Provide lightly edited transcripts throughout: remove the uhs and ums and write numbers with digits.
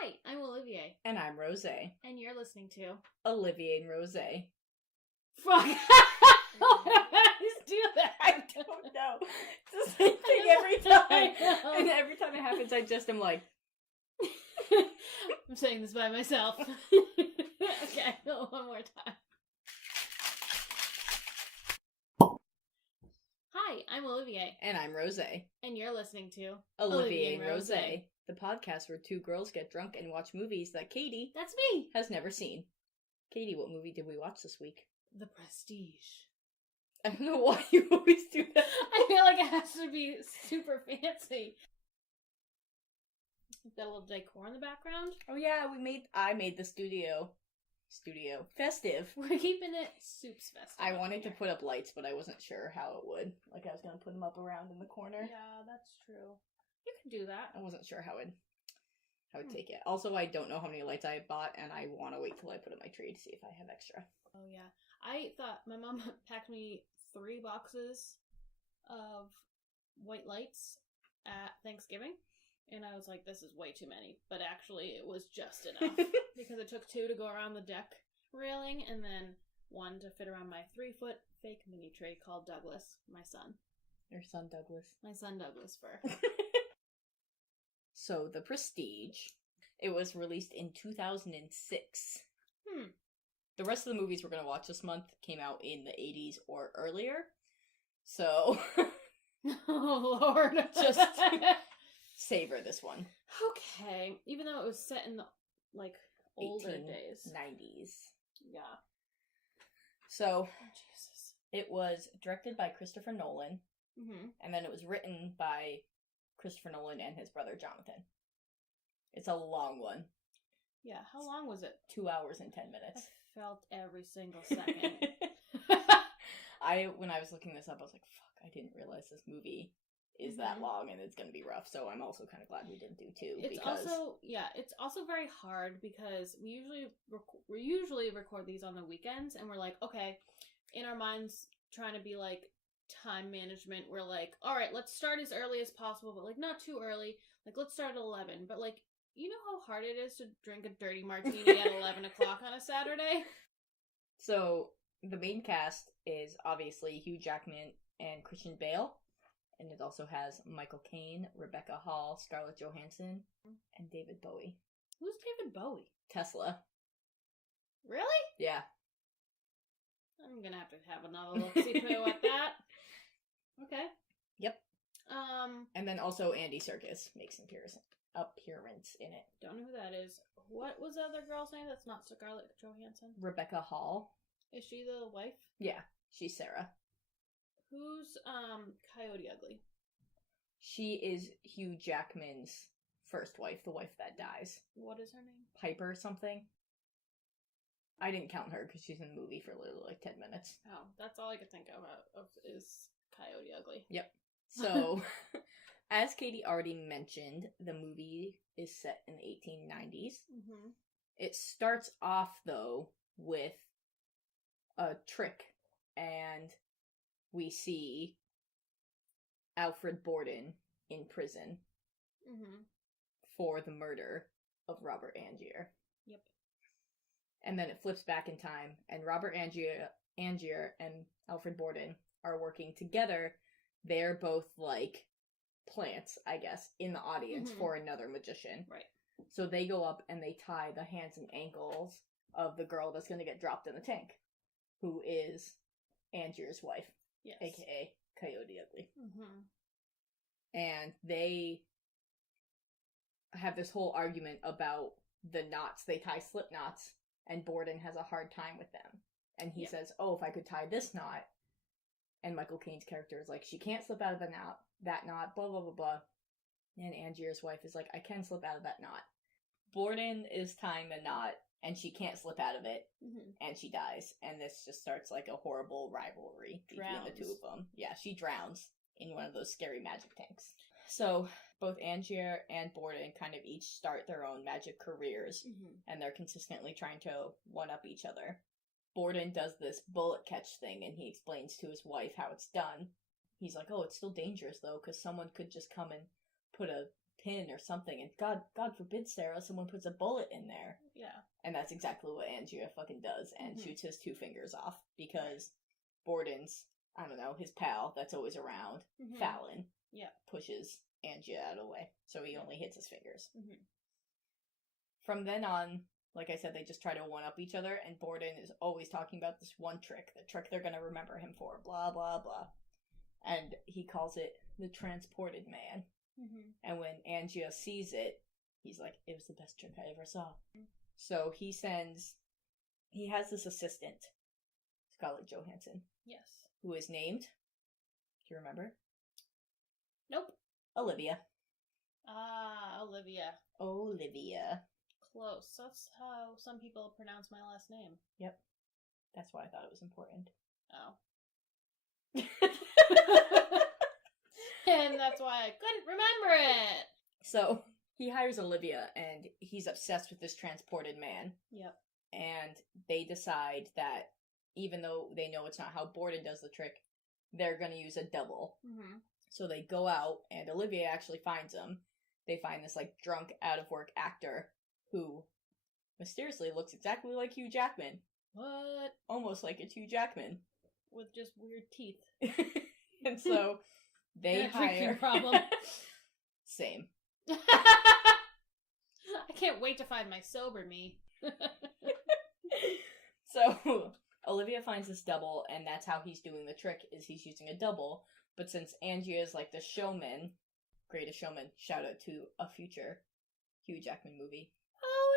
Hi, I'm Olivier. And I'm Rose. And you're listening to... Olivier and Rose. Fuck! Why do I always do that? I don't know. It's the same thing every time. And every time it happens, I just am like... I'm saying this by myself. Okay, one more time. Hi, I'm Olivier. And I'm Rose. And you're listening to... Olivier and Rose. The podcast where two girls get drunk and watch movies that Katie... That's me! ...has never seen. Katie, what movie did we watch this week? The Prestige. I don't know why you always do that. I feel like it has to be super fancy. Got a little decor in the background. Oh yeah, I made the studio festive. We're keeping it soups festive. I wanted to put up lights, but I wasn't sure how it would. Like I was gonna put them up around in the corner. Yeah, that's true. You can do that. I wasn't sure how I'd take it. Also, I don't know how many lights I bought, and I want to wait till I put up my tree to see if I have extra. Oh yeah, I thought my mom packed me 3 boxes of white lights at Thanksgiving. And I was like, this is way too many. But actually, it was just enough. Because it took 2 to go around the deck railing, and then 1 to fit around my 3-foot fake mini tree called Douglas, my son. Your son, Douglas. My son, Douglas fir. So, The Prestige. It was released in 2006. The rest of the movies we're going to watch this month came out in the 80s or earlier. So... Oh, Lord. Just... savor this one. Okay. Even though it was set in the, like, older days. 90s. Yeah. So, oh, Jesus. It was directed by Christopher Nolan. Mm-hmm. And then it was written by Christopher Nolan and his brother Jonathan. It's a long one. Yeah, how long was it? 2 hours and 10 minutes. I felt every single second. When I was looking this up, I was like, fuck, I didn't realize this movie is that long and it's gonna be rough, so I'm also kind of glad we didn't do 2. It's also very hard because we usually record these on the weekends, and we're like, okay, in our minds trying to be like time management, we're like, all right, let's start as early as possible, but like not too early. Like let's start at 11, but like you know how hard it is to drink a dirty martini at 11 o'clock on a Saturday. So the main cast is obviously Hugh Jackman and Christian Bale. And it also has Michael Caine, Rebecca Hall, Scarlett Johansson, and David Bowie. Who's David Bowie? Tesla. Really? Yeah. I'm gonna have to have another look-see-poo at that. Okay. Yep. And then also Andy Serkis makes an appearance in it. Don't know who that is. What was the other girl's name that's not Scarlett Johansson? Rebecca Hall. Is she the wife? Yeah, she's Sarah. Who's, Coyote Ugly? She is Hugh Jackman's first wife, the wife that dies. What is her name? Piper something. I didn't count her because she's in the movie for literally like 10 minutes. Oh, that's all I could think of is Coyote Ugly. Yep. So, as Katie already mentioned, the movie is set in the 1890s. Mm-hmm. It starts off, though, with a trick, and we see Alfred Borden in prison for the murder of Robert Angier. Yep. And then it flips back in time, and Robert Angier and Alfred Borden are working together. They're both, like, plants, I guess, in the audience for another magician. Right. So they go up and they tie the hands and ankles of the girl that's going to get dropped in the tank, who is Angier's wife. Yes. AKA Coyote Ugly. Mm-hmm. And they have this whole argument about the knots. They tie slip knots, and Borden has a hard time with them. And he says, oh, if I could tie this knot. And Michael Caine's character is like, she can't slip out of that knot, blah, blah, blah, blah. And Angier's wife is like, I can slip out of that knot. Borden is tying the knot, and she can't slip out of it, and she dies. And this just starts like a horrible rivalry between the two of them. Yeah, she drowns in one of those scary magic tanks. So both Angier and Borden kind of each start their own magic careers, and they're consistently trying to one-up each other. Borden does this bullet catch thing, and he explains to his wife how it's done. He's like, oh, it's still dangerous, though, because someone could just come and put a pin or something, and God forbid, Sarah, someone puts a bullet in there. Yeah. And that's exactly what Angia fucking does, and shoots his 2 fingers off, because Borden's, I don't know, his pal that's always around, Fallon, pushes Angia out of the way, so he only hits his fingers. From then on, like I said, they just try to one-up each other, and Borden is always talking about this one trick, the trick they're gonna remember him for, blah, blah, blah. And he calls it the transported man. And when Angia sees it, he's like, it was the best trick I ever saw. So he has this assistant, Scarlett Johansson. Yes. Who is named, do you remember? Nope. Olivia. Ah, Olivia. Olivia. Close. That's how some people pronounce my last name. Yep. That's why I thought it was important. Oh. And that's why I couldn't remember it. So, he hires Olivia, and he's obsessed with this transported man. Yep. And they decide that, even though they know it's not how Borden does the trick, they're going to use a double. So they go out, and Olivia actually finds him. They find this, like, drunk, out-of-work actor who mysteriously looks exactly like Hugh Jackman. What? Almost like it's Hugh Jackman. With just weird teeth. And so they hire... problem. Same. I can't wait to find my sober me. So Olivia finds this double, and that's how he's doing the trick, is he's using a double. But since Angia is like the showman, Greatest Showman, shout out to a future Hugh Jackman movie. Oh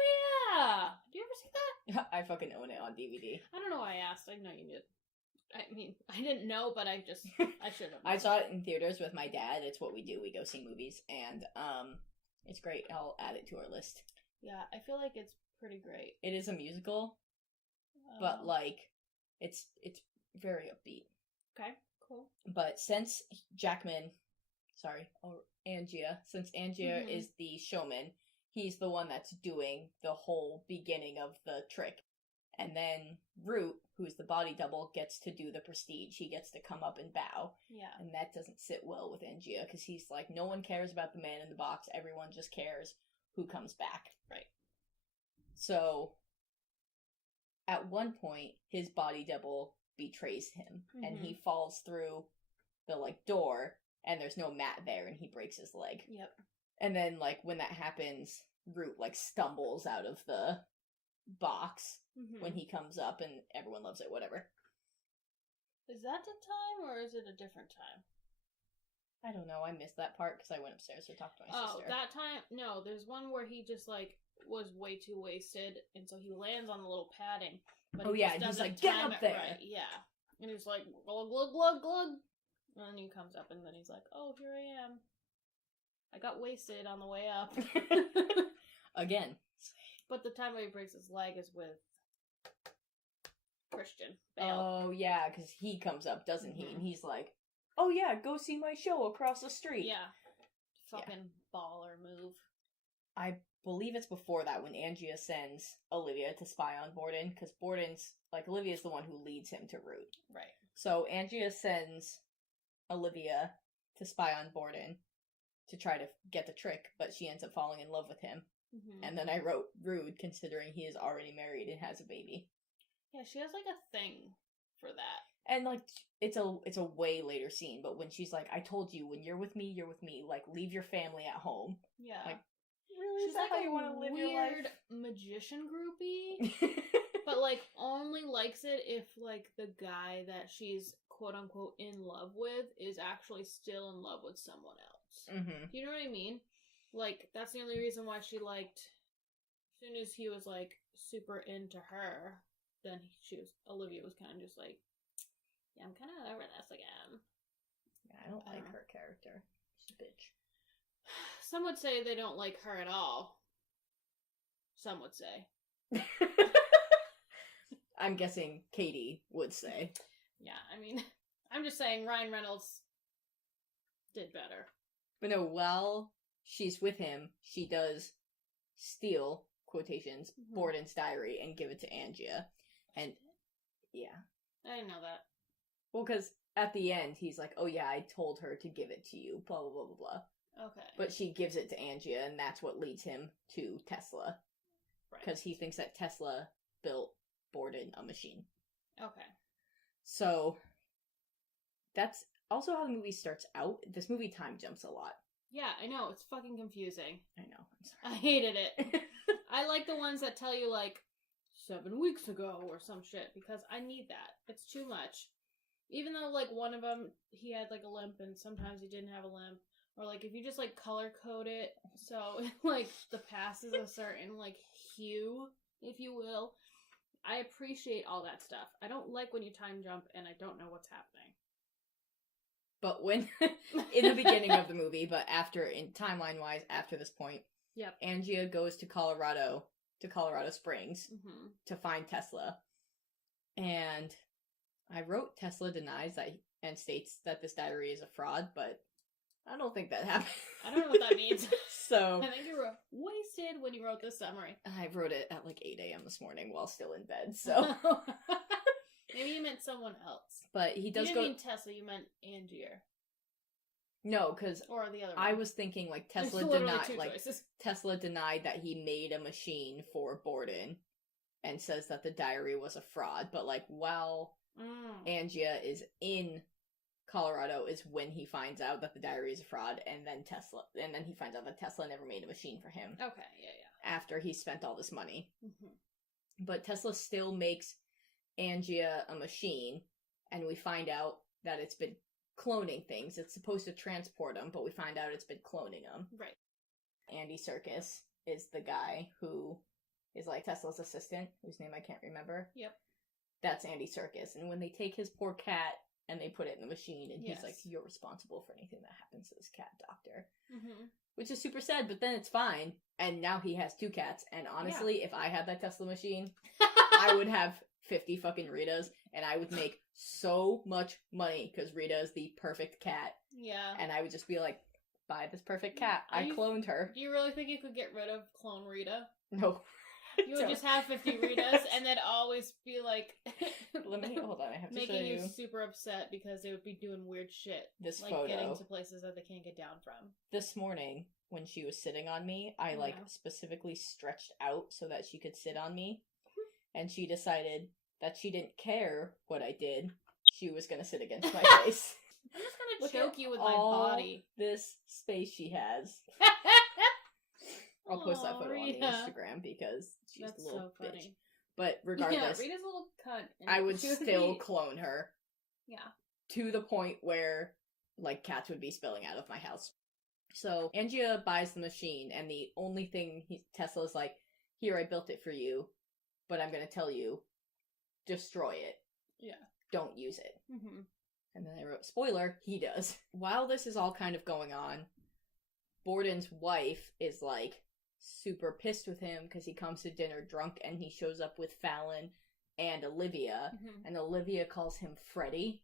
yeah! Do you ever see that? I fucking own it on DVD. I don't know why I asked. I know you did. I mean, I didn't know, but I should have. I saw it in theaters with my dad. It's what we do. We go see movies, and it's great. I'll add it to our list. Yeah, I feel like it's pretty great. It is a musical, but like it's very upbeat. Okay, cool. But since Angia is the showman, he's the one that's doing the whole beginning of the trick. And then Root, who's the body double, gets to do the prestige. He gets to come up and bow. Yeah. And that doesn't sit well with Angia, because he's like, no one cares about the man in the box. Everyone just cares who comes back. Right. So, at one point, his body double betrays him. And he falls through the, like, door, and there's no mat there, and he breaks his leg. Yep. And then, like, when that happens, Root, like, stumbles out of the box when he comes up, and everyone loves it, whatever. Is that the time, or is it a different time? I don't know, I missed that part because I went upstairs to talk to my sister. Oh, that time? No, there's one where he just, like, was way too wasted, and so he lands on the little padding. But he's like, get up there! Right. Yeah. And he's like, glug, glug, glug, glug. And then he comes up, and then he's like, oh, here I am. I got wasted on the way up. Again. But the time where he breaks his leg is with Christian Bale. Oh, yeah, because he comes up, doesn't he? And he's like, oh, yeah, go see my show across the street. Yeah. Fucking baller move. I believe it's before that when Angia sends Olivia to spy on Borden, because Borden's, like, Olivia's the one who leads him to Root. Right. So Angia sends Olivia to spy on Borden to try to get the trick, but she ends up falling in love with him. And then I wrote rude, considering he is already married and has a baby. Yeah, she has, like, a thing for that. And, like, it's a way later scene, but when she's like, I told you, when you're with me, like, leave your family at home. Yeah. Like, really? She's Is that like how you want to live your life? Weird magician groupie. But, like, only likes it if, like, the guy that she's quote-unquote in love with is actually still in love with someone else. Do you know what I mean? Like, that's the only reason why she liked... As soon as he was, like, super into her, then Olivia was kind of just like, yeah, I'm kind of over this again. Yeah, I don't like her character. She's a bitch. Some would say they don't like her at all. Some would say. I'm guessing Katie would say. Yeah, I mean, I'm just saying Ryan Reynolds did better. But no, while she's with him, she does steal, quotations, Borden's diary and give it to Angia. And, yeah. I didn't know that. Well, because at the end, he's like, oh yeah, I told her to give it to you, blah, blah, blah, blah, blah. Okay. But she gives it to Angia, and that's what leads him to Tesla. Because he thinks that Tesla built Borden a machine. Okay. So, that's also how the movie starts out. This movie time jumps a lot. Yeah, I know. It's fucking confusing. I know. I'm sorry. I hated it. I like the ones that tell you, like, 7 weeks ago or some shit, because I need that. It's too much. Even though, like, one of them, he had, like, a limp, and sometimes he didn't have a limp. Or, like, if you just, like, color code it, so, like, the past is a certain, like, hue, if you will. I appreciate all that stuff. I don't like when you time jump, and I don't know what's happening. But when, in the beginning of the movie, but after, in timeline-wise, after this point, yep. Angia goes to Colorado Springs, to find Tesla. And I wrote Tesla denies that and states that this diary is a fraud, but I don't think that happened. I don't know what that means. So I think you were wasted when you wrote this summary. I wrote it at like 8 a.m. this morning while still in bed, so... Maybe you meant someone else. But he does you didn't mean Tesla, you meant Angier. No, because or the other one. I was thinking like Tesla denied that he made a machine for Borden and says that the diary was a fraud. But like while Angia is in Colorado is when he finds out that the diary is a fraud, and then he finds out that Tesla never made a machine for him. Okay, yeah. After he spent all this money. But Tesla still makes Angia a machine, and we find out that it's been cloning things. It's supposed to transport them, but we find out it's been cloning them. Right. Andy Serkis is the guy who is like Tesla's assistant, whose name I can't remember. Yep. That's Andy Serkis. And when they take his poor cat and they put it in the machine, and he's like, you're responsible for anything that happens to this cat, doctor. Which is super sad, but then it's fine. And now he has 2 cats. And honestly, if I had that Tesla machine, I would have 50 fucking Ritas, and I would make so much money, because Rita is the perfect cat. Yeah. And I would just be like, buy this perfect cat. I cloned her. Do you really think you could get rid of clone Rita? No. You would just have 50 Ritas, and then always be like... hold on, I have to show you. Making you super upset because they would be doing weird shit. This like photo. Getting to places that they can't get down from. This morning, when she was sitting on me, I specifically stretched out so that she could sit on me. And she decided that she didn't care what I did. She was going to sit against my face. I'm just going to choke you with my body. This space she has. I'll post that photo on the Instagram because she's a little bitch. But regardless, Rita's a little cunt. I would still clone her. Yeah. To the point where, like, cats would be spilling out of my house. So, Angia buys the machine, and the only thing Tesla's like, here, I built it for you, but I'm going to tell you, destroy it. Yeah. Don't use it. And then I wrote, spoiler, he does. While this is all kind of going on, Borden's wife is, like, super pissed with him because he comes to dinner drunk, and he shows up with Fallon and Olivia, and Olivia calls him Freddy,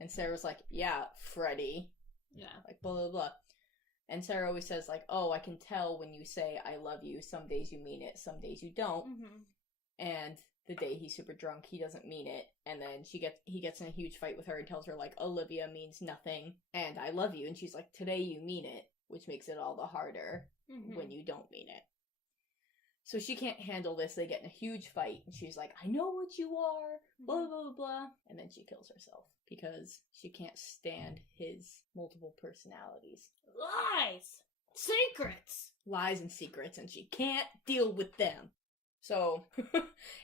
and Sarah's like, yeah, Freddy. Yeah. Like, blah, blah, blah. And Sarah always says, like, oh, I can tell when you say I love you, some days you mean it, some days you don't. And the day he's super drunk, he doesn't mean it. And then he gets in a huge fight with her and tells her, like, Olivia means nothing, and I love you. And she's like, today you mean it, which makes it all the harder when you don't mean it. So she can't handle this. They get in a huge fight, and she's like, I know what you are, blah, blah, blah. And then she kills herself because she can't stand his multiple personalities. Lies! Secrets! Lies and secrets, and she can't deal with them. So,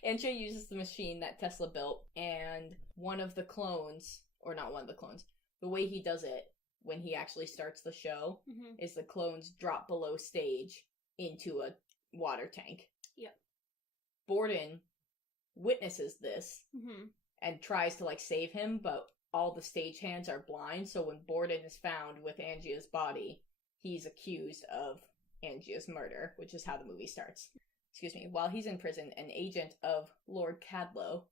Angia uses the machine that Tesla built, and one of the clones, or not one of the clones, the way he does it when he actually starts the show is the clones drop below stage into a water tank. Yep. Borden witnesses this and tries to, like, save him, but all the stagehands are blind, so when Borden is found with Angia's body, he's accused of Angia's murder, which is how the movie starts. Excuse me. While he's in prison, an agent of Lord Cadlow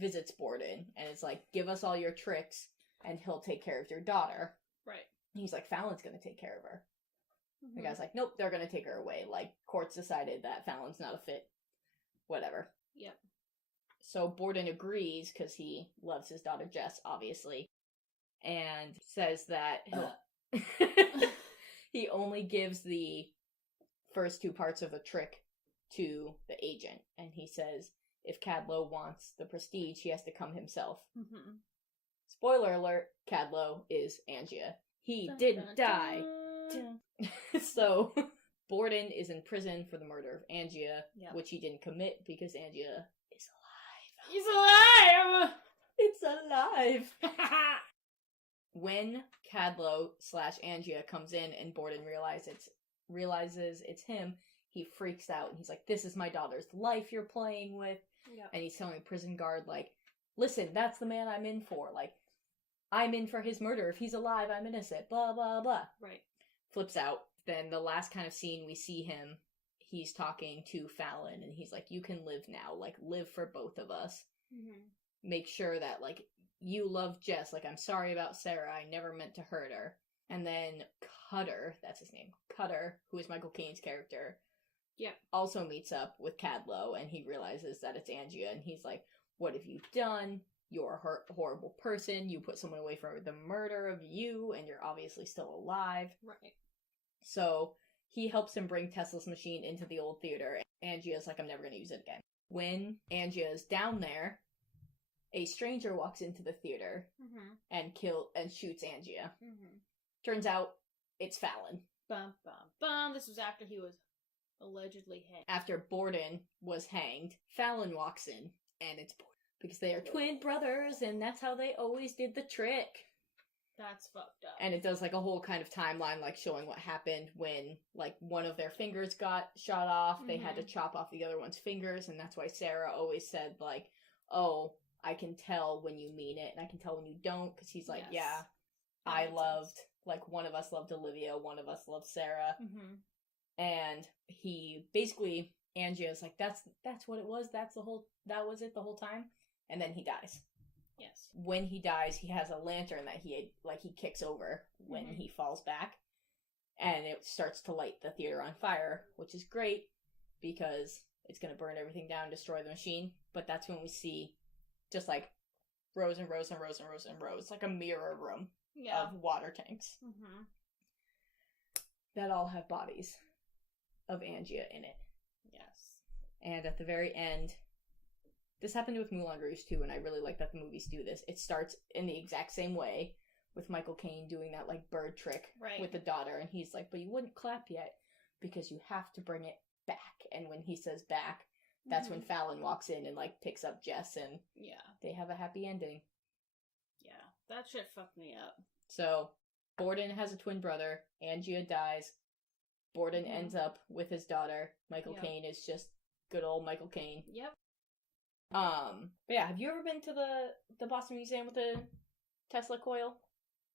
visits Borden and is like, give us all your tricks and he'll take care of your daughter. Right. And he's like, Fallon's gonna take care of her. The guy's like, nope, they're gonna take her away. Like, courts decided that Fallon's not a fit. Whatever. Yep. So Borden agrees, because he loves his daughter Jess, obviously, and says that He only gives the first two parts of the trick to the agent, and he says if Cadlow wants the prestige, he has to come himself. Mm-hmm. Spoiler alert, Cadlow is Angia. He Dun, didn't dun, die. dun. So, Borden is in prison for the murder of Angia, Yep. which he didn't commit because Angia is alive. He's alive! It's alive! When Cadlow/Angia comes in and Borden realizes it's him, he freaks out and he's like, "This is my daughter's life you're playing with." Yep. And he's telling the prison guard, like, "Listen, that's the man I'm in for. Like, I'm in for his murder. If he's alive, I'm innocent. Blah, blah, blah." Right. Flips out. Then the last kind of scene we see him, he's talking to Fallon and he's like, "You can live now. Like, live for both of us. Mm-hmm. Make sure that, like, you love Jess. Like, I'm sorry about Sarah. I never meant to hurt her." And then Cutter, that's his name, Cutter, who is Michael Caine's character, also meets up with Cadlow, and he realizes that it's Angia, and he's like, "What have you done? You're a horrible person. You put someone away for the murder of you, and you're obviously still alive." Right. So he helps him bring Tesla's machine into the old theater. Angia's like, "I'm never going to use it again." When Angia is down there, a stranger walks into the theater and shoots Angia. Mm-hmm. Turns out it's Fallon. Bum, bum, bum. This was after he was allegedly hanged. After Borden was hanged, Fallon walks in, and it's Borden. Because they are twin brothers, and that's how they always did the trick. That's fucked up. And it does, like, a whole kind of timeline, like, showing what happened when, like, one of their fingers got shot off. They had to chop off the other one's fingers, and that's why Sarah always said, like, "Oh, I can tell when you mean it, and I can tell when you don't," because he's like, Yes. "Yeah, That I makes loved, sense. like, one of us loved Olivia, one of us loved Sarah." Mm-hmm. And he basically, Angia's like, that's what it was, that was it the whole time. And then he dies. Yes. When he dies, he has a lantern that he kicks over when he falls back, and it starts to light the theater on fire, which is great because it's going to burn everything down, destroy the machine. But that's when we see just, like, rows and rows and rows and rows and rows, like a mirror room of water tanks that all have bodies of Angia in it. Yes. And at the very end, this happened with Moulin Rouge too, and I really like that the movies do this. It starts in the exact same way, with Michael Caine doing that, like, bird trick with the daughter, and he's like, "But you wouldn't clap yet, because you have to bring it back." And when he says back, that's when Fallon walks in and, like, picks up Jess, and they have a happy ending. Yeah, that shit fucked me up. So, Borden has a twin brother, Angia dies, Borden ends up with his daughter, Michael Caine is just good old Michael Caine. Yep. But yeah, have you ever been to the Boston Museum with the Tesla coil?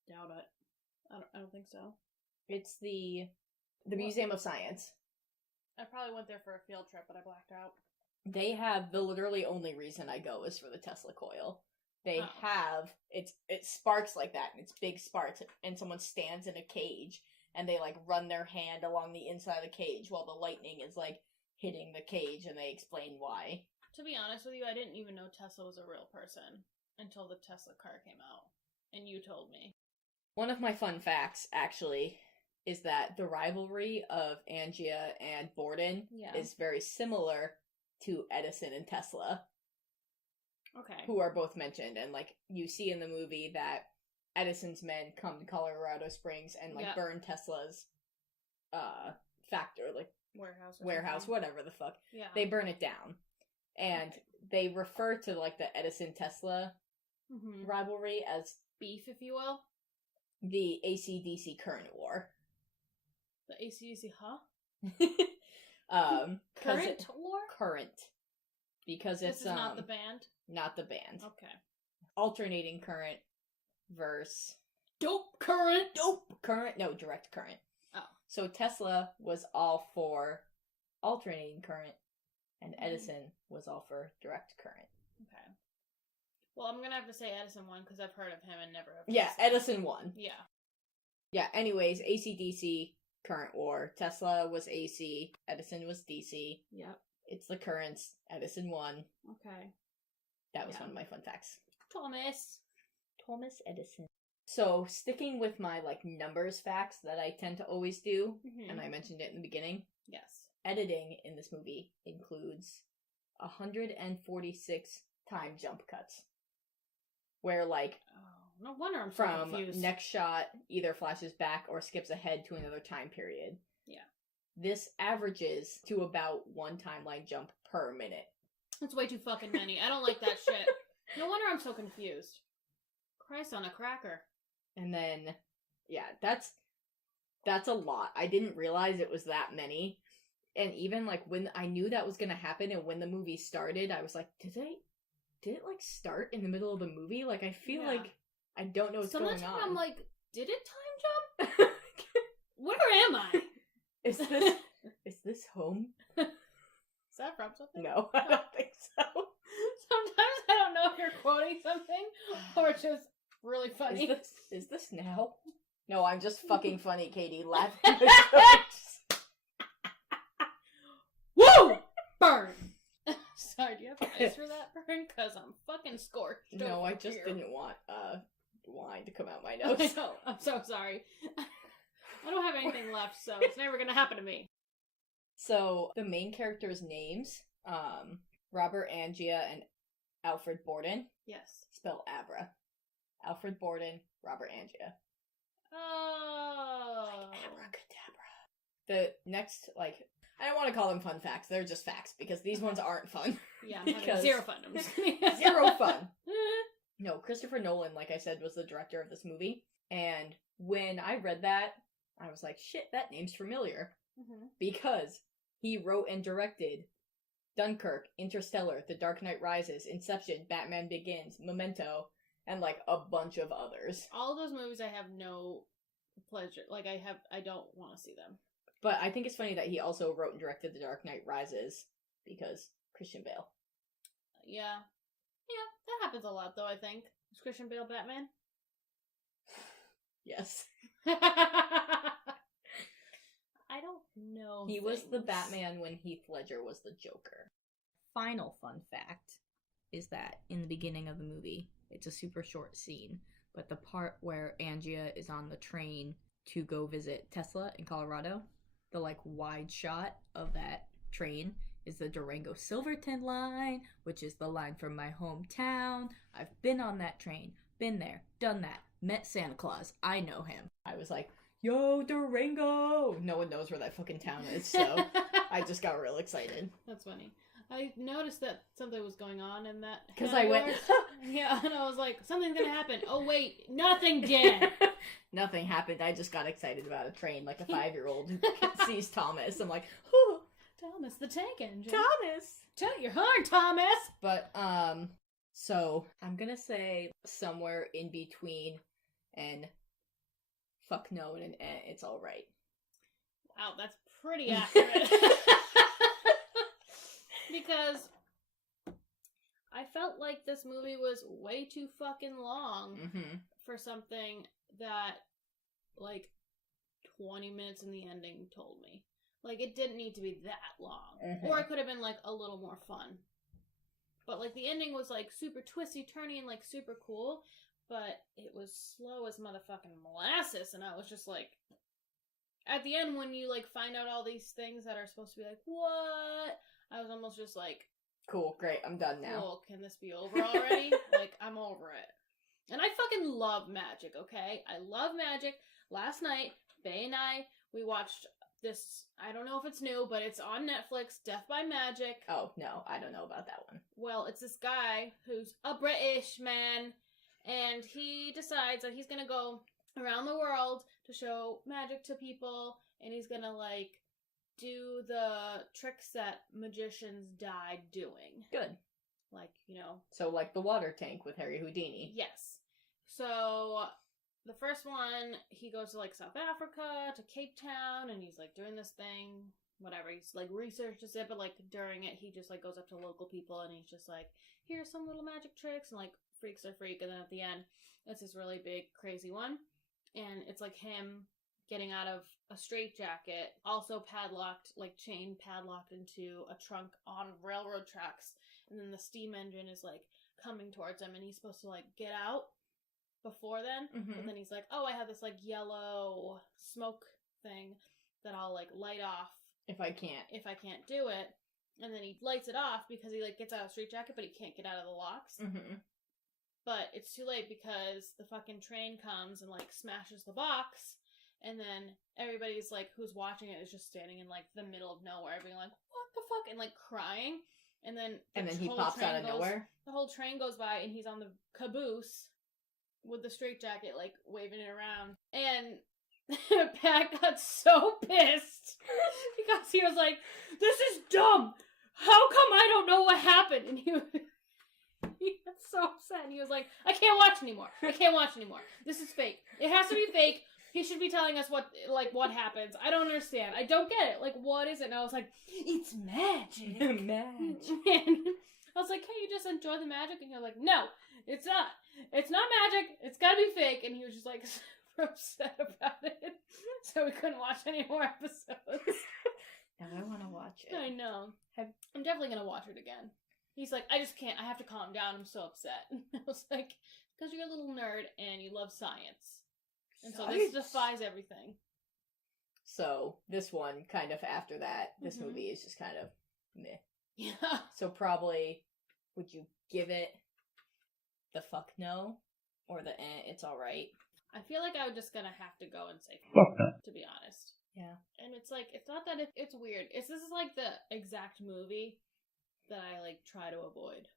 Doubt it. I don't think so. It's the Museum of Science. I probably went there for a field trip, but I blacked out. They have, the literally only reason I go is for the Tesla coil. They have, it sparks like that, and it's big sparks, and someone stands in a cage, and they, like, run their hand along the inside of the cage while the lightning is, like, hitting the cage, and they explain why. To be honest with you, I didn't even know Tesla was a real person until the Tesla car came out, and you told me. One of my fun facts, actually, is that the rivalry of Angia and Borden is very similar to Edison and Tesla. Okay. Who are both mentioned, and, like, you see in the movie that Edison's men come to Colorado Springs and, like, burn Tesla's factory, like, warehouse, whatever the fuck. Yeah. They burn it down. And they refer to, like, the Edison-Tesla rivalry as beef, if you will. The AC/DC current war. The AC/DC, huh? Current war? Current. Because it's This is not the band? Not the band. Okay. Alternating current versus dope current. No, direct current. Oh. So Tesla was all for alternating current, and Edison was all for direct current. Okay. Well, I'm gonna have to say Edison won because I've heard of him and never have. Yeah, Edison won. Yeah. Yeah, anyways, AC/DC current war. Tesla was AC, Edison was DC. Yep. It's the currents. Edison won. Okay. That was one of my fun facts. Thomas Edison. So, sticking with my, numbers facts that I tend to always do, and I mentioned it in the beginning. Yes. Editing in this movie includes 146 time jump cuts. Where, Oh, no wonder I'm so from confused. next shot, either flashes back or skips ahead to another time period. Yeah. This averages to about one timeline jump per minute. That's way too fucking many. I don't like that shit. No wonder I'm so confused. Christ on a cracker. And then, yeah, that's a lot. I didn't realize it was that many. And even, when I knew that was gonna happen and when the movie started, I was like, did it, start in the middle of the movie? I feel like I don't know what's going on. Sometimes I'm like, did it time jump? Where am I? Is this home? Is that from something? No, I don't think so. Sometimes I don't know if you're quoting something or just really funny. Is this now? No, I'm just fucking funny, Katie. Laughing at jokes. Woo! Burn! Sorry, do you have ice for that burn? Because I'm fucking scorched. No, I just didn't want wine to come out my nose. I know. I'm so sorry. I don't have anything left, so it's never gonna happen to me. So, the main characters' names, Robert Angia and Alfred Borden. Yes. Spell Abra. Alfred Borden, Robert Angia. Oh. Abracadabra. The next, I don't want to call them fun facts. They're just facts, because these ones aren't fun. Yeah, I'm having zero fun. I'm just kidding. Zero fun. No, Christopher Nolan, like I said, was the director of this movie. And when I read that, I was like, shit, that name's familiar. Mm-hmm. Because he wrote and directed Dunkirk, Interstellar, The Dark Knight Rises, Inception, Batman Begins, Memento, and a bunch of others. All of those movies I have no pleasure. I don't want to see them. But I think it's funny that he also wrote and directed The Dark Knight Rises because Christian Bale. Yeah. Yeah, that happens a lot though, I think. Is Christian Bale Batman? Yes. I don't know. He was the Batman when Heath Ledger was the Joker. Final fun fact is that in the beginning of the movie, it's a super short scene, but the part where Angia is on the train to go visit Tesla in Colorado, the wide shot of that train is the Durango Silverton line, which is the line from my hometown. I've been on that train, been there, done that, met Santa Claus. I know him. I was like, yo, Durango! No one knows where that fucking town is, so I just got real excited. That's funny. I noticed that something was going on in that. Because I went... Yeah, and I was like, something's gonna happen. Oh, wait, nothing did! Nothing happened. I just got excited about a train like a 5-year-old who sees Thomas. I'm like, whoo! Thomas the Tank Engine. Thomas! Toot your horn, Thomas! But, so, I'm gonna say somewhere in between and fuck no and it's alright. Wow, that's pretty accurate. Because I felt like this movie was way too fucking long for something that, 20 minutes in the ending told me. It didn't need to be that long. Mm-hmm. Or it could have been, a little more fun. But, the ending was, super twisty-turny and, super cool. But it was slow as motherfucking molasses. And I was just at the end when you, find out all these things that are supposed to be what? I was almost just cool, great, I'm done now. Cool, can this be over already? I'm over it. And I fucking love magic, okay? I love magic. Last night, Bae and I, we watched this, I don't know if it's new, but it's on Netflix, Death by Magic. Oh, no, I don't know about that one. Well, it's this guy who's a British man, and he decides that he's gonna go around the world to show magic to people, and he's gonna, do the tricks that magicians died doing. Good. So, the water tank with Harry Houdini. Yes. So, the first one, he goes to, South Africa, to Cape Town, and he's, doing this thing, whatever. He's, researches it, but, during it, he just, goes up to local people, and he's just here's some little magic tricks, and, freaks are freak, and then at the end, it's this really big, crazy one, and it's, him getting out of a straitjacket, also padlocked, chain padlocked into a trunk on railroad tracks, and then the steam engine is, coming towards him, and he's supposed to, get out, before then. Mm-hmm. But then he's like, oh, I have this, like, yellow smoke thing that I'll, like, light off if I can't do it. And then he lights it off because he, like, gets out of Street Jacket, but he can't get out of the locks. Mm-hmm. But it's too late because the fucking train comes and, like, smashes the box. And then everybody's, like, who's watching it is just standing in, like, the middle of nowhere being like, what the fuck? And, like, crying. And then he pops out of nowhere. The whole train goes by and he's on the caboose with the Straight Jacket, like, waving it around. And Pat got so pissed because he was like, this is dumb! How come I don't know what happened? And he got so upset. And he was like, I can't watch anymore. This is fake. It has to be fake. He should be telling us what happens. I don't understand. I don't get it. Like, what is it? And I was like, it's magic. Magic. And I was like, hey, you just enjoy the magic? And you're like, no, it's not. It's not magic. It's gotta be fake. And he was just like super upset about it. So we couldn't watch any more episodes. Now I want to watch it. I know. I'm definitely gonna watch it again. He's like, I just can't. I have to calm down. I'm so upset. And I was like, because you're a little nerd and you love science. And so this defies everything. So this one, kind of after that, this movie is just kind of meh. Yeah. So probably, would you give it the fuck no? Or the it's alright? I feel like I was just gonna have to go and say Fuck no. to be honest. Yeah. And it's like, it's not that it's weird. This is like the exact movie that I like try to avoid.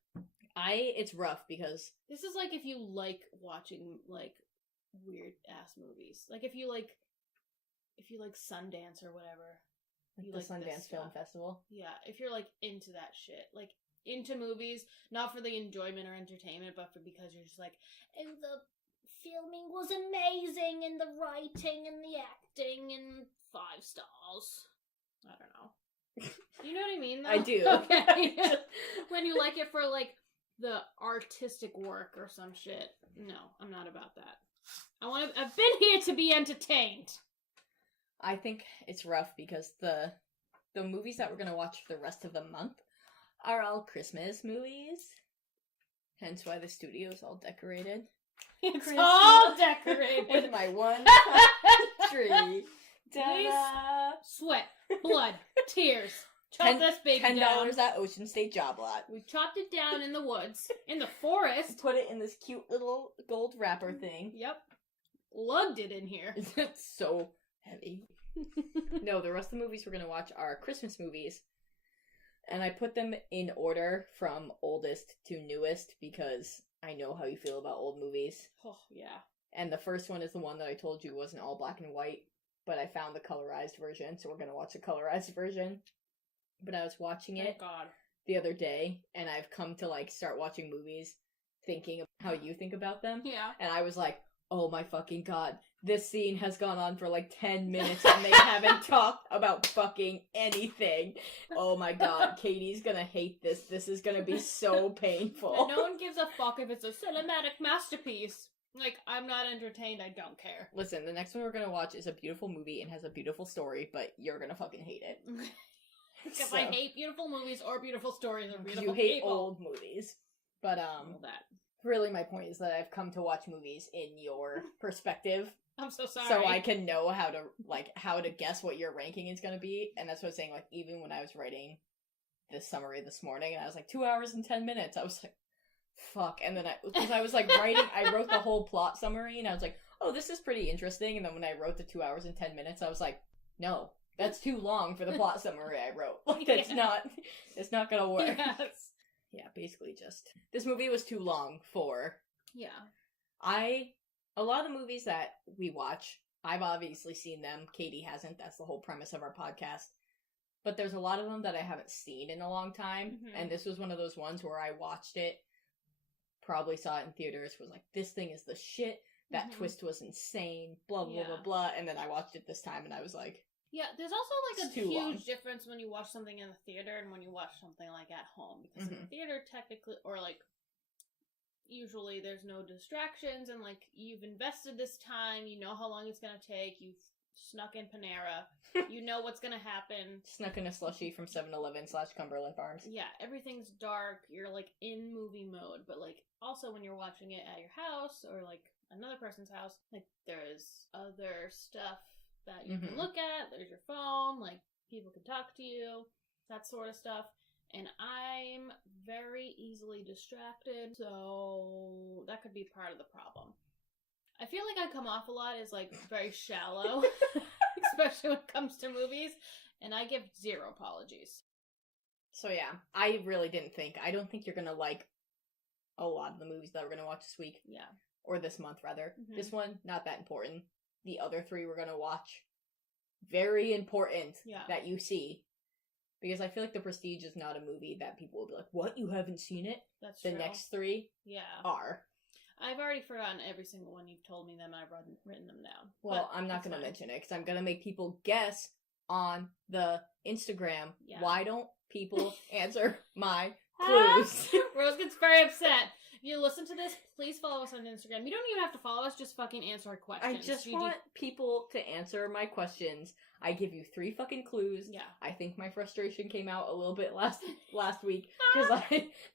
It's rough because This is like if you like watching like weird ass movies. Like if you like Sundance or whatever. like You the like this Sundance Film stuff. Festival. Yeah, if you're like into that shit. Like into movies, not for the enjoyment or entertainment, but because you're just like, and the filming was amazing and the writing and the acting and 5 stars. I don't know. You know what I mean, though? I do. Okay. When you like it for, like, the artistic work or some shit. No, I'm not about that. I've been here to be entertained. I think it's rough because the movies that we're gonna watch for the rest of the month are all Christmas movies. Hence why the studio is all decorated. It's Christmas. all decorated. With my one tree. Ta-da! Sweat, blood, tears. Chop this baby $10 down. at Ocean State Job Lot. We chopped it down in the woods, in the forest. Put it in this cute little gold wrapper thing. Yep. Lugged it in here. It's so heavy. No, the rest of the movies we're gonna watch are Christmas movies. And I put them in order from oldest to newest because I know how you feel about old movies. Oh, yeah. And the first one is the one that I told you wasn't all black and white, but I found the colorized version, so we're gonna watch the colorized version. But I was watching it Oh, God. the other day, and I've come to, like, start watching movies thinking of how you think about them. Yeah. And I was like, oh my fucking god, this scene has gone on for like 10 minutes and they haven't talked about fucking anything. Oh my god, Katie's gonna hate this. This is gonna be so painful. And no one gives a fuck if it's a cinematic masterpiece. Like, I'm not entertained, I don't care. Listen, the next one we're gonna watch is a beautiful movie and has a beautiful story, but you're gonna fucking hate it. Because I hate beautiful movies or beautiful stories or beautiful You hate people. old movies. But, All that. really my point is that I've come to watch movies in your perspective. I'm so sorry. So I can know how to guess what your ranking is gonna be. And that's what I was saying, like, even when I was writing this summary this morning, and I was like, 2 hours and 10 minutes, I was like, fuck. And then because I was like I wrote the whole plot summary, and I was like, oh, this is pretty interesting. And then when I wrote the 2 hours and 10 minutes, I was like, no, that's too long for the plot summary I wrote. Like, that's it's not gonna work. Yes. Yeah, basically just, this movie was too long for, Yeah. a lot of the movies that we watch, I've obviously seen them, Katie hasn't, that's the whole premise of our podcast, but there's a lot of them that I haven't seen in a long time, and this was one of those ones where I watched it, probably saw it in theaters, was like, this thing is the shit, that twist was insane, blah, blah, blah, blah, and then I watched it this time, and I was like, Yeah, there's also like It's a too huge long. difference when you watch something in the theater and when you watch something like at home. Because in the theater, technically, or like, usually there's no distractions and like, you've invested this time, you know how long it's gonna take, you've snuck in Panera, you know what's gonna happen. snuck in a slushie from 7-Eleven / Cumberland Farms. Yeah, everything's dark, you're like in movie mode, but like, also when you're watching it at your house or like another person's house. Like, there's other stuff that you Mhm. can look at. There's your phone. Like, people can talk to you. That sort of stuff. And I'm very easily distracted, so that could be part of the problem. I feel like I come off a lot as, like, very shallow, especially when it comes to movies, and I give zero apologies. So yeah, I really didn't think. I don't think you're gonna like a lot of the movies that we're gonna watch this week. Yeah. Or this month, rather. Mhm. This one, not that important. The other 3 we're gonna watch, very important that you see. Because I feel like The Prestige is not a movie that people will be like, what, you haven't seen it? That's the true. next 3 are. I've already forgotten every single one you've told me them, and I've written them down. Well, I'm not going to mention it, because I'm going to make people guess on the Instagram. Yeah. Why don't people answer my clues? Rose gets very upset. If you listen to this, please follow us on Instagram. You don't even have to follow us, just fucking answer our questions. I just want people to answer my questions. I give you 3 fucking clues. Yeah. I think my frustration came out a little bit last week, because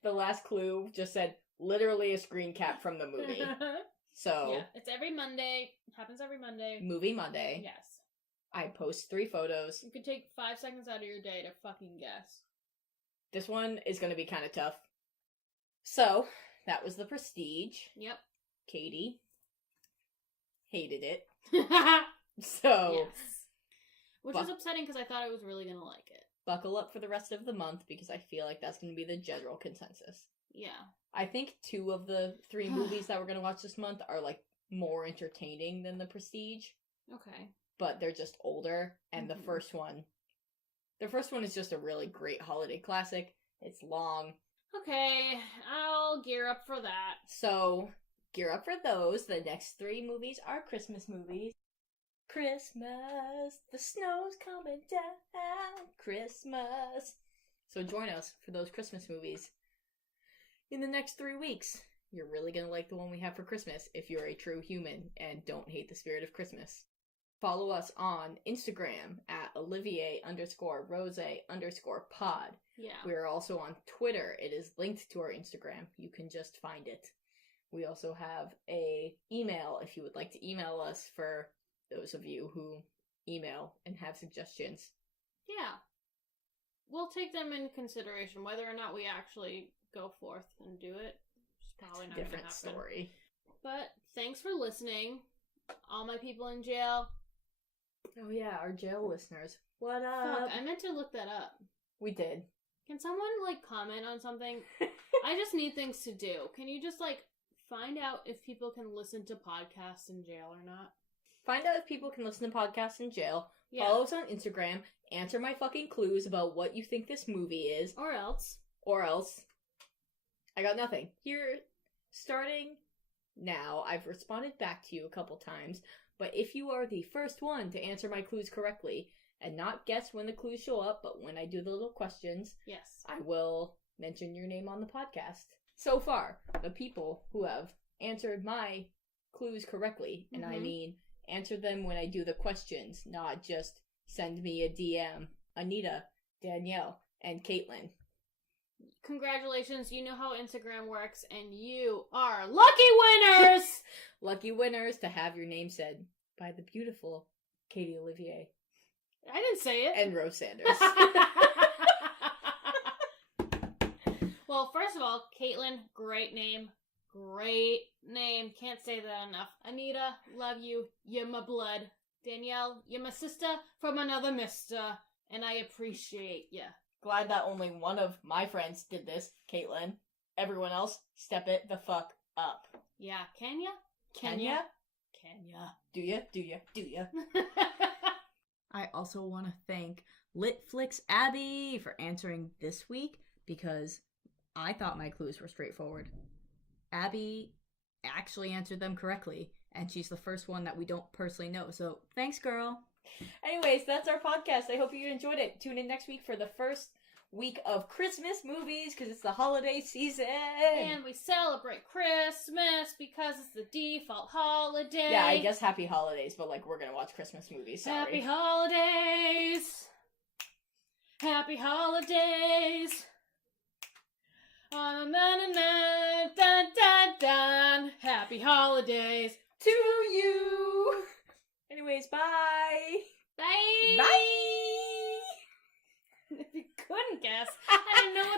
the last clue just said literally a screen cap from the movie. So yeah, it's every Monday. It happens every Monday. Movie Monday. Yes. I post 3 photos. You could take 5 seconds out of your day to fucking guess. This one is going to be kind of tough. So, that was The Prestige. Yep. Katie hated it. So, yes. Which is upsetting because I thought I was really going to like it. Buckle up for the rest of the month because I feel like that's going to be the general consensus. Yeah. I think 2 of the 3 movies that we're going to watch this month are like more entertaining than The Prestige. Okay. But they're just older, and the first one is just a really great holiday classic. It's long. Okay, I'll gear up for that. So, gear up for those. The next 3 movies are Christmas movies. Christmas, the snow's coming down. Christmas. So join us for those Christmas movies in the next 3 weeks. You're really gonna like the one we have for Christmas if you're a true human and don't hate the spirit of Christmas. Follow us on Instagram at Olivier_Rose_pod. Yeah. We're also on Twitter. It is linked to our Instagram. You can just find it. We also have a email if you would like to email us, for those of you who email and have suggestions. Yeah. We'll take them in consideration. Whether or not we actually go forth and do it, it's probably not different gonna happen. Story. But thanks for listening. All my people in jail. Oh yeah, our jail listeners. What up? Fuck, I meant to look that up. We did. Can someone, comment on something? I just need things to do. Can you just, find out if people can listen to podcasts in jail or not? Find out if people can listen to podcasts in jail. Yeah. Follow us on Instagram. Answer my fucking clues about what you think this movie is. Or else. I got nothing. Here, starting now, I've responded back to you a couple times, but if you are the first one to answer my clues correctly, and not guess when the clues show up, but when I do the little questions, yes, I will mention your name on the podcast. So far, the people who have answered my clues correctly, and I mean answer them when I do the questions, not just send me a DM. Anita, Danielle, and Caitlin. Congratulations, you know how Instagram works, and you are lucky winners! Lucky winners to have your name said by the beautiful Katie Olivier. I didn't say it. And Rose Sanders. Well, first of all, Caitlin, great name. Great name. Can't say that enough. Anita, love you. You're my blood. Danielle, you're my sister from another mister. And I appreciate ya. Glad that only one of my friends did this, Caitlin. Everyone else, step it the fuck up. Yeah, can ya? Can ya? Can ya? Do ya? Do ya? Do ya? I also want to thank Litflix Abby for answering this week, because I thought my clues were straightforward. Abby actually answered them correctly, and she's the first one that we don't personally know, so thanks, girl. Anyways, that's our podcast. I hope you enjoyed it. Tune in next week for the first week of Christmas movies, because it's the holiday season. And we celebrate Christmas because it's the default holiday. Yeah, I guess happy holidays, but we're gonna watch Christmas movies. Sorry. Happy holidays. Happy holidays. Dun, dun, dun, dun, dun. Happy holidays. to you. Anyways, bye. Bye. Bye. If you couldn't guess, I didn't know what